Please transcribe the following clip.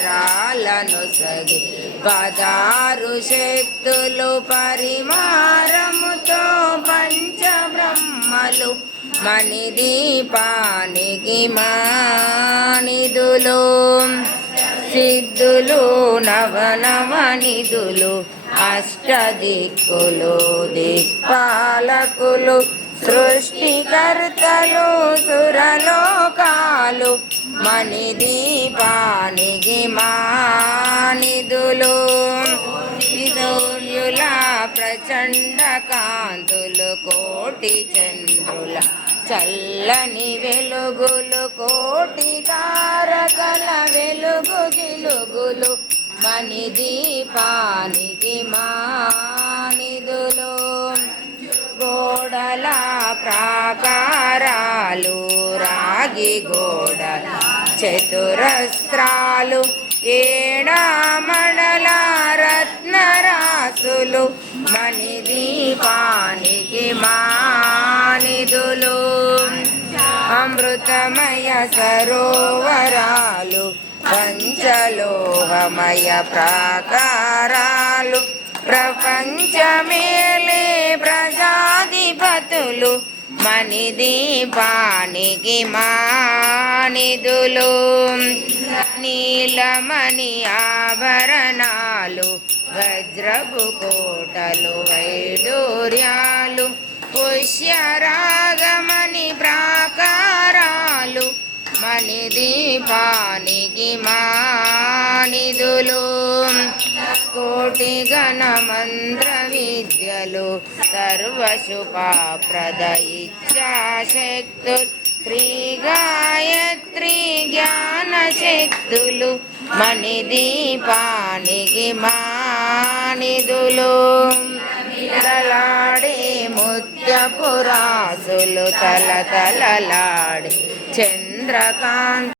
రాలను సగి పదారు శక్తులు పరిమారముతో పంచబ్రహ్మలు మణిదీపానికి మానిదులు సిద్ధులు నవనవనిధులు అష్టదిక్కులు దిక్పాలకులు సృష్టికర్తలు సురలోకాలు మణిదీపానికి మానిధులు సూర్యుల ప్రచండ కాంతులు కోటి చంద్రుల చల్లని వెలుగులు కోటి తారకల వెలుగు జిలుగులు మణిదీపానికి మానిధులు గోడల ప్రాకారాలు రాగి గోడల చతురస్రాలు ఏడామడల రత్నరాసులు మణిదీపానికి మానిధులు అమృతమయ సరోవరాలు పంచలోహమయ ప్రాకారాలు ప్రపంచమేలే ప్రజాధిపతులు మణిదీపానికి మానిధులు నీలమణి ఆభరణాలు వజ్రపు కోటలు వైడూర్యాలు పుష్యరాగమణి ప్రాకారాలు మణిదీపానికి మానిధులు కోటి గణమంత్ర విద్యలు సర్వశుభప్రద ఇచ్ఛాశక్తులు శ్రీ గాయత్రి జ్ఞానశక్తులు మణిదీపానికి మానిధులు తలాడే ముత్యపురాసులు తలతలలాడే చంద్రకాంత